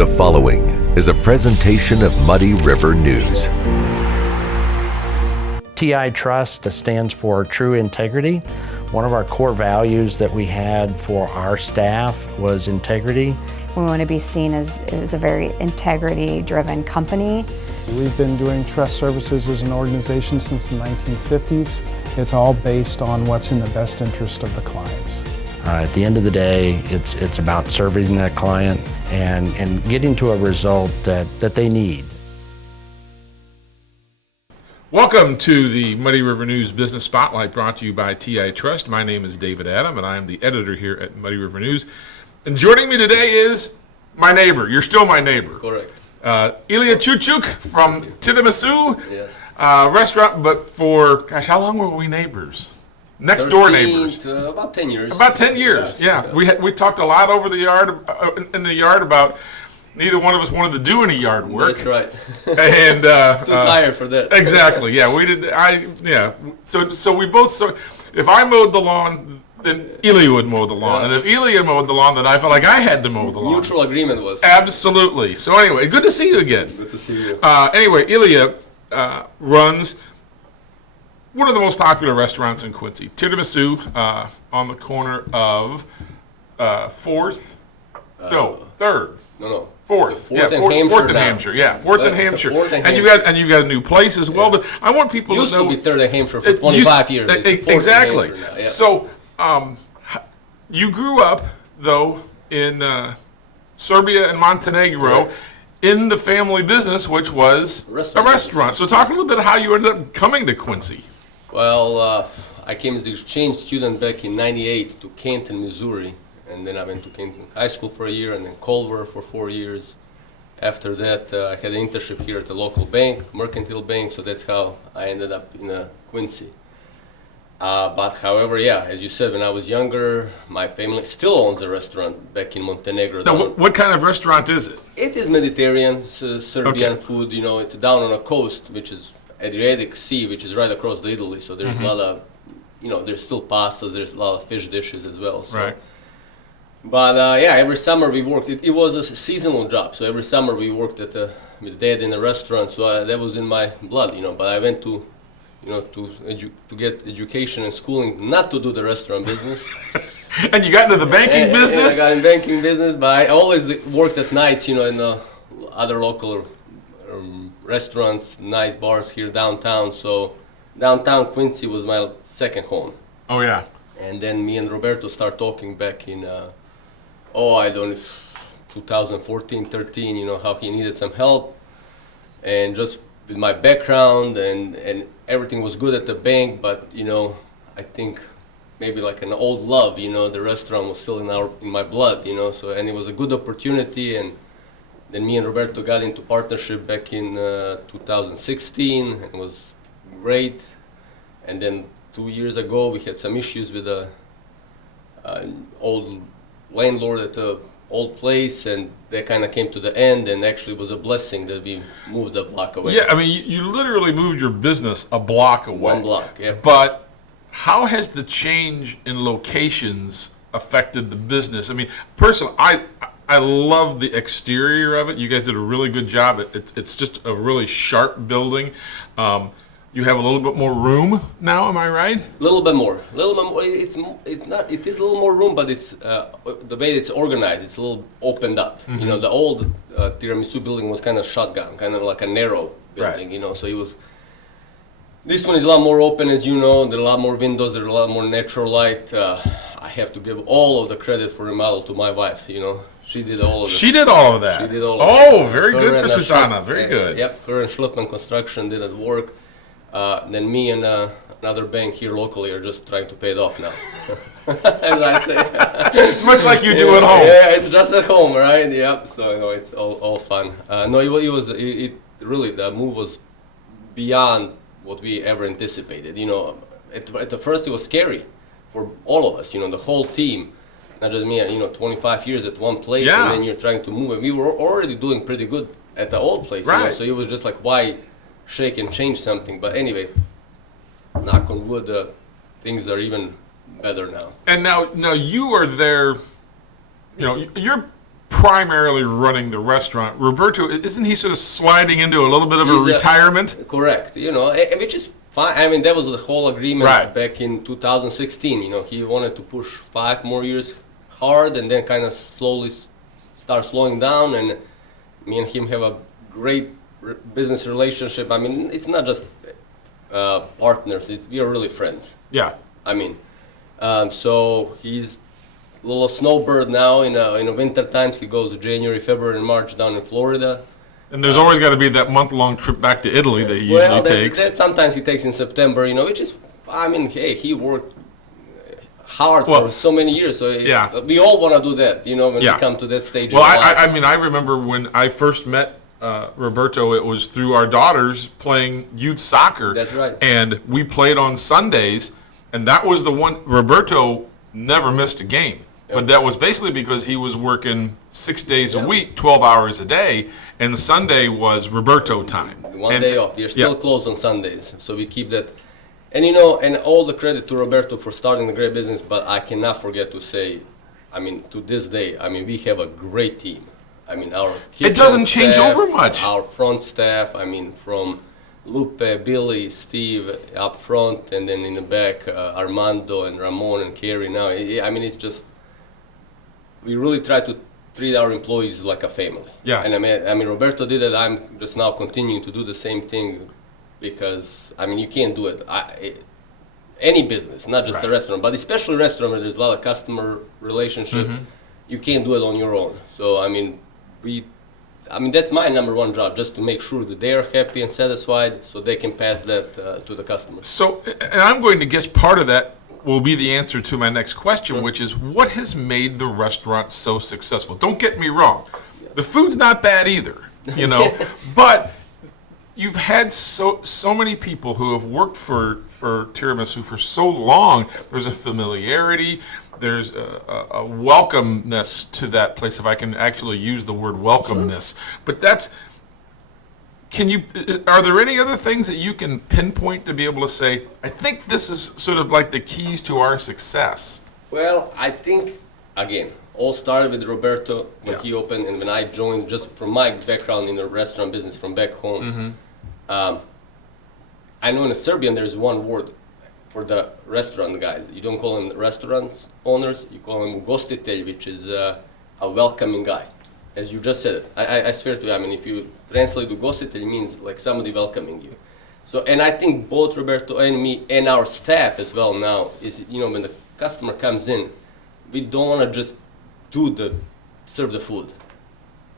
The following is a presentation of Muddy River News. TI Trust stands for True Integrity. One of our core values that we had for our staff was integrity. We want to be seen as a very integrity-driven company. We've been doing trust services as an organization since the 1950s. It's all based on what's in the best interest of the clients. At the end of the day, it's about serving that client and getting to a result that they need. Welcome to the Muddy River News Business Spotlight, brought to you by TI Trust. My name is David Adam, and I am the editor here at Muddy River News. And joining me today is my neighbor. You're still my neighbor. Correct. Iljia Cucuk from Tiramisu Yes. restaurant. But for, gosh, how long were we neighbors? Next door neighbors. About 10 years. About 10 years, yeah. We talked a lot over the yard, in the yard, about neither one of us wanted to do any yard work. That's right. And Too tired for that. Exactly. Yeah, we did. So we both. So if I mowed the lawn, then Iljia would mow the lawn, and if Iljia mowed the lawn, then I felt like I had to mow the lawn. Mutual agreement was. Absolutely. So anyway, good to see you again. Good to see you. Anyway, Iljia runs one of the most popular restaurants in Quincy, Tiramisu, on the corner of 3rd. No. Fourth. Fourth and Hampshire. Yeah, Fourth and Hampshire. Fourth and And you've got a new place as well. But I want people Used to know. to be 3rd and Hampshire for 25 years. It's Fourth and Exactly. Hampshire now, yeah. So you grew up though in Serbia and Montenegro. Right. In the family business, which was a restaurant. So talk a little bit how you ended up coming to Quincy. Well, I came as an exchange student back in '98 to Canton, Missouri, and then I went to Canton High School for a year, and then Culver for 4 years. After that, I had an internship here at the local bank, Mercantile Bank, so that's how I ended up in Quincy. But however, yeah, as you said, when I was younger, my family still owns a restaurant back in Montenegro. Now, what kind of restaurant is it? It is Mediterranean, Serbian Okay. food. You know, it's down on a coast, which is Adriatic Sea, which is right across the Italy. So there's a lot of, there's still pastas. There's a lot of fish dishes as well. So. Right. But yeah, every summer we worked. It was a seasonal job. So every summer we worked with Dad in a restaurant. So that was in my blood. But I went to to get education and schooling, not to do the restaurant business. And you got into the banking business? I got in banking business, but I always worked at nights, in the other local restaurants, nice bars here downtown. So downtown Quincy was my second home. Oh, yeah. And then me and Roberto start talking back in, 2014, 13, how he needed some help. And just with my background and everything was good at the bank, but I think maybe like an old love, the restaurant was still in my blood, so, and it was a good opportunity. And then me and Roberto got into partnership back in 2016, and it was great. And then 2 years ago we had some issues with an old landlord at the old place, and that kind of came to the end, and actually was a blessing that we moved a block away. Yeah, I mean, you literally moved your business a block away. 1 block, yeah. But how has the change in locations affected the business? I mean, personally, I love the exterior of it. You guys did a really good job. It's just a really sharp building. You have a little bit more room now, am I right? A little bit more. It's not. It is a little more room, but it's the way it's organized. It's a little opened up. The old Tiramisu building was kind of shotgun, kind of like a narrow building. Right. So it was. This one is a lot more open, as you know. There are a lot more windows. There are a lot more natural light. I have to give all of the credit for remodel to my wife. She did all of it. She did all of that. She did all of it. Oh, very good for Susanna. Very good. Yep. Her and Schlippman Construction did that work. Then me and another bank here locally are just trying to pay it off now, as I say. Much like you do at home. Yeah, it's just at home, right? Yep. So it's all fun. It really, the move was beyond what we ever anticipated. At the first it was scary for all of us. The whole team, not just me. 25 years at one place, Yeah. and then you're trying to move. And we were already doing pretty good at the old place. Right. So it was just like, why shake and change something? But anyway, knock on wood, things are even better now. And now you are there. You're primarily running the restaurant. Roberto, isn't he sort of sliding into a little bit of a retirement? Correct. Which is fine. I mean, that was the whole agreement back in 2016. He wanted to push 5 more years hard and then kind of slowly start slowing down. And me and him have a great business relationship. I mean, it's not just partners. We are really friends. Yeah. I mean, so he's a little snowbird now. In the winter times, he goes January, February, and March down in Florida. And there's always got to be that month-long trip back to Italy that he usually takes. That sometimes he takes in September, which is, I mean, hey, he worked hard for so many years. So we all want to do that, when we come to that stage. Well, I mean, I remember when I first met Roberto, it was through our daughters playing youth soccer. That's right. And we played on Sundays, and that was the one. Roberto never missed a game. But that was basically because he was working 6 days a week, 12 hours a day, and Sunday was Roberto time. One day off. We're still closed on Sundays, so we keep that. And and all the credit to Roberto for starting the great business, but I cannot forget to say, I mean, to this day, I mean, we have a great team. I mean, our kitchen it doesn't change staff, over much. Our front staff, I mean, from Lupe, Billy, Steve up front, and then in the back, Armando and Ramon and Kerry now. I mean, it's just, we really try to treat our employees like a family. Yeah. And I mean, Roberto did it. I'm just now continuing to do the same thing because, I mean, you can't do it. Any business, not just the restaurant, but especially restaurant where there's a lot of customer relationship, you can't do it on your own. So, I mean, that's my number one job, just to make sure that they are happy and satisfied so they can pass that to the customers. So, and I'm going to guess part of that will be the answer to my next question, which is what has made the restaurant so successful? Don't get me wrong. The food's not bad either, but you've had so many people who have worked for Tiramisu for so long. There's a familiarity. There's a welcomeness to that place, if I can actually use the word welcomeness. But are there any other things that you can pinpoint to be able to say, I think this is sort of like the keys to our success? Well, I think, again, all started with Roberto when he opened, and when I joined, just from my background in the restaurant business from back home. I know in Serbian there's one word for the restaurant guys. You don't call them restaurant owners, you call them ugostitelj, which is a welcoming guy. As you just said it. I swear to you, I mean, if you translate ugostitelj, it means like somebody welcoming you. So, and I think both Roberto and me and our staff as well now is, when the customer comes in, we don't want to just serve the food.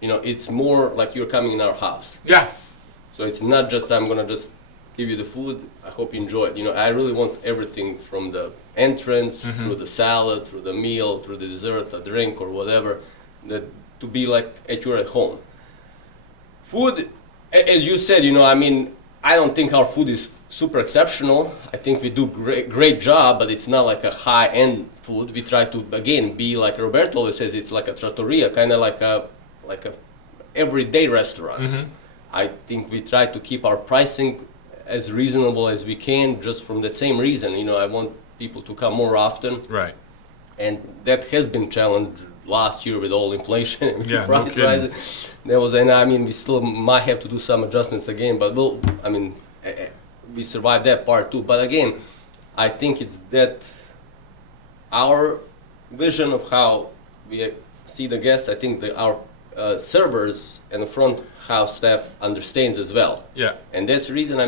It's more like you're coming in our house. Yeah. So it's not just I'm going to just give you the food, I hope you enjoy it. I really want everything from the entrance, through the salad, through the meal, through the dessert, a drink or whatever, to be like you're at home. Food, as you said, I mean, I don't think our food is super exceptional. I think we do great job, but it's not like a high-end food. We try to, again, be like Roberto always says, it's like a trattoria, kind of like a everyday restaurant. I think we try to keep our pricing as reasonable as we can, just from the same reason. I want people to come more often. Right. And that has been challenged last year with all inflation and price rises. We still might have to do some adjustments again, but we survived that part too. But again, I think it's that our vision of how we see the guests, I think that our servers and the front house staff understands as well. Yeah. And that's the reason,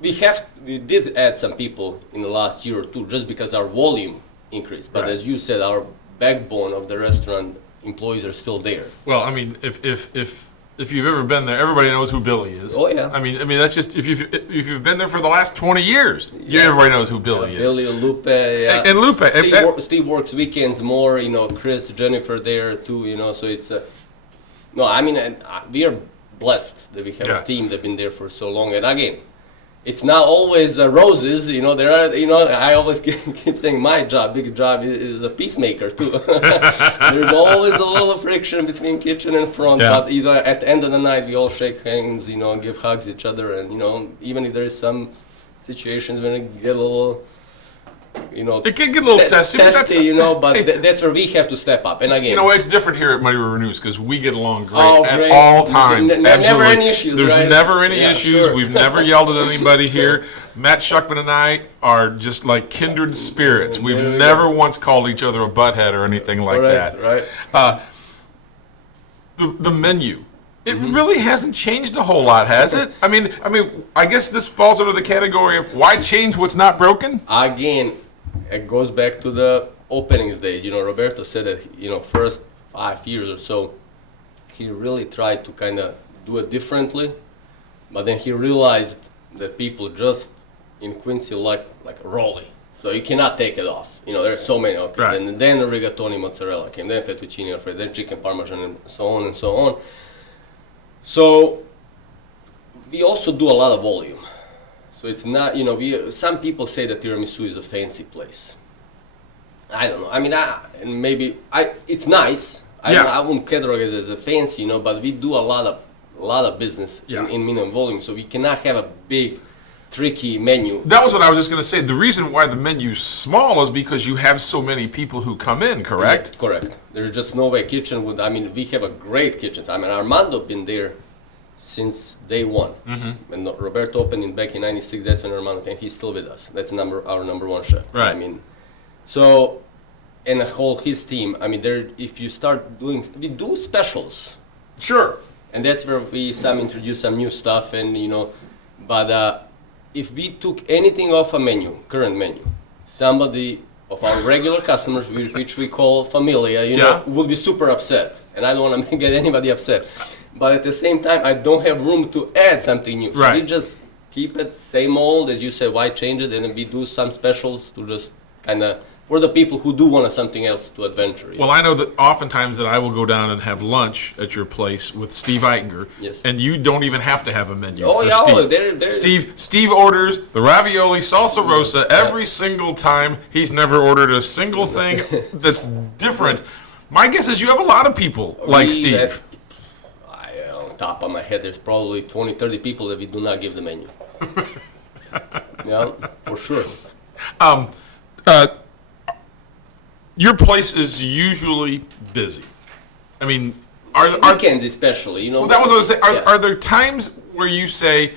we did add some people in the last year or two just because our volume increased. But as you said, our backbone of the restaurant employees are still there. Well, I mean, if you've ever been there, everybody knows who Billy is. Oh yeah. I mean that's just if you've been there for the last 20 years, everybody knows who Billy is. Billy and Lupe. Yeah. And Lupe. Steve works weekends more. Chris, Jennifer there too. So it's. We are blessed that we have a team that's been there for so long. And again, it's not always roses. There are. I always keep saying my big job is a peacemaker too. There's always a little friction between kitchen and front. Yeah. But at the end of the night, we all shake hands. Give hugs each other, and even if there is some situations when it get a little It can get a little testy, but that's, that's where we have to step up. And again, it's different here at Muddy River News because we get along great great. at all times. Absolutely. Never any issues, There's right? never any issues. Sure. We've never yelled at anybody here. Matt Shuckman and I are just like kindred spirits. We've never once called each other a butthead or anything like that. Right. The menu. It really hasn't changed a whole lot, has it? I mean, I guess this falls under the category of why change what's not broken? Again, it goes back to the openings days. Roberto said that, first 5 years or so, he really tried to kind of do it differently, but then he realized that people just in Quincy like rolly. So you cannot take it off. There's so many. Okay, right. And then the rigatoni mozzarella came, then fettuccine alfredo, then chicken parmesan, and so on and so on. So we also do a lot of volume. So it's not, some people say that Tiramisu is a fancy place. I don't know. I mean, it's nice. I wouldn't categorize it as a fancy, but we do a lot of business in minimum volume. So we cannot have a big, tricky menu. That was what I was just going to say. The reason why the menu's small is because you have so many people who come in, correct? Yeah, correct. There's just no way kitchen would, we have a great kitchen. Armando been there since day one. When Roberto opened back in '96, that's when Armando came. He's still with us. That's our number one chef. Right. So, and his team. If you start doing, we do specials. Sure. And that's where we introduce some new stuff, and but if we took anything off a menu, current menu, somebody of our regular customers, which we call familia, would be super upset, and I don't want to get anybody upset. But at the same time, I don't have room to add something new. So we just keep it same old, as you said, why change it? And then we do some specials to just kind of, for the people who do want something else to adventure. Well, I know that oftentimes that I will go down and have lunch at your place with Steve Eitinger, and you don't even have to have a menu for Steve. Steve orders the ravioli salsa rosa every single time. He's never ordered a single thing that's different. My guess is you have a lot of people like Steve. On top of my head, there's probably 20, 30 people that we do not give the menu. Yeah, for sure. Your place is usually busy. Weekends especially, Well, that was what I was saying. Are there times where you say,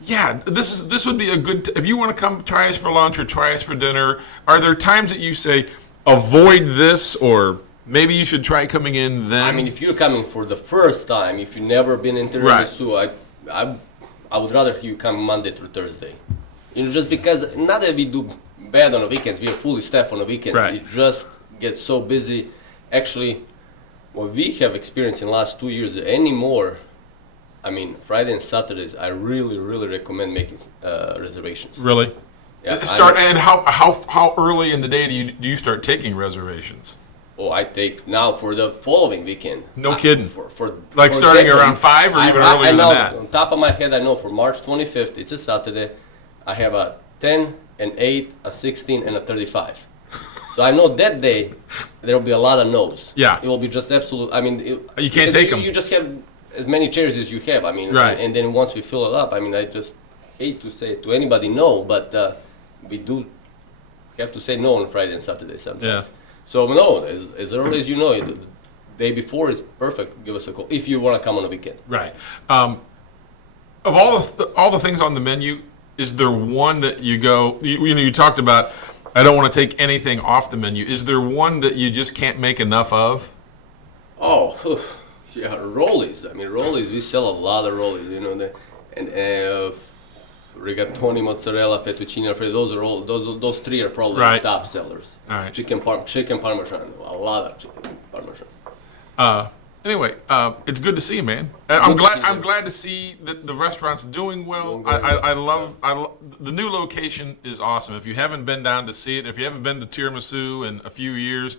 this would be a good, if you want to come try us for lunch or try us for dinner, are there times that you say, avoid this, or maybe you should try coming in then? If you're coming for the first time, if you've never been in Tiramisu, I would rather you come Monday through Thursday. Just because, not that we do bad on the weekends, we are fully staffed on the weekends. Right. It just gets so busy. Actually, what we have experienced in the last 2 years anymore, Friday and Saturdays, I really, really recommend making reservations. Really? Yeah, and how early in the day do you start taking reservations? I take now for the following weekend. No kidding. For starting example, around 5 or even earlier than that? On top of my head, I know for March 25th, it's a Saturday, I have a 10, an 8, a 16, and a 35. So I know that day there will be a lot of no's. Yeah. It will be just absolute. You can't take them. You just have as many chairs as you have. Right. And then once we fill it up, I just hate to say to anybody no, but we do have to say no on Friday and Saturday sometimes. Yeah. So no, as early as the day before is perfect. Give us a call if you want to come on a weekend. Right. Of all the things on the menu, is there one that you go? You talked about, I don't want to take anything off the menu. Is there one that you just can't make enough of? Oh, yeah, rollies. Rollies. We sell a lot of rollies. Rigatoni, mozzarella, fettuccine alfredo. Those are all. Those three are probably the top sellers. All right. Chicken parmesan. A lot of chicken parmesan. Anyway, it's good to see you, man. I'm glad to see that the restaurant's doing well. I love the new location is awesome. If you haven't been down to see it, if you haven't been to Tiramisu in a few years,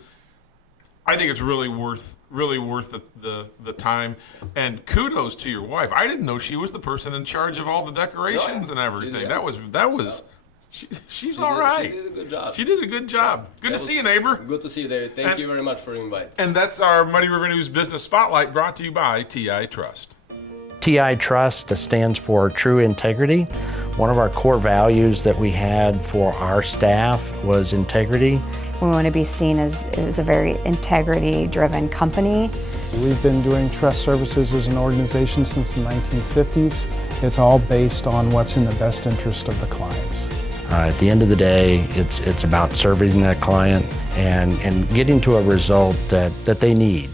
I think it's really worth the time. And kudos to your wife. I didn't know she was the person in charge of all the decorations and everything. That was. She's all right. She did a good job. She did a good job. Good to see you, neighbor. Good to see you, David. Thank you very much for the invite. And that's our Muddy River News Business Spotlight, brought to you by TI Trust. TI Trust stands for True Integrity. One of our core values that we had for our staff was integrity. We want to be seen as a very integrity-driven company. We've been doing trust services as an organization since the 1950s. It's all based on what's in the best interest of the clients. At the end of the day, it's about serving that client and getting to a result that they need.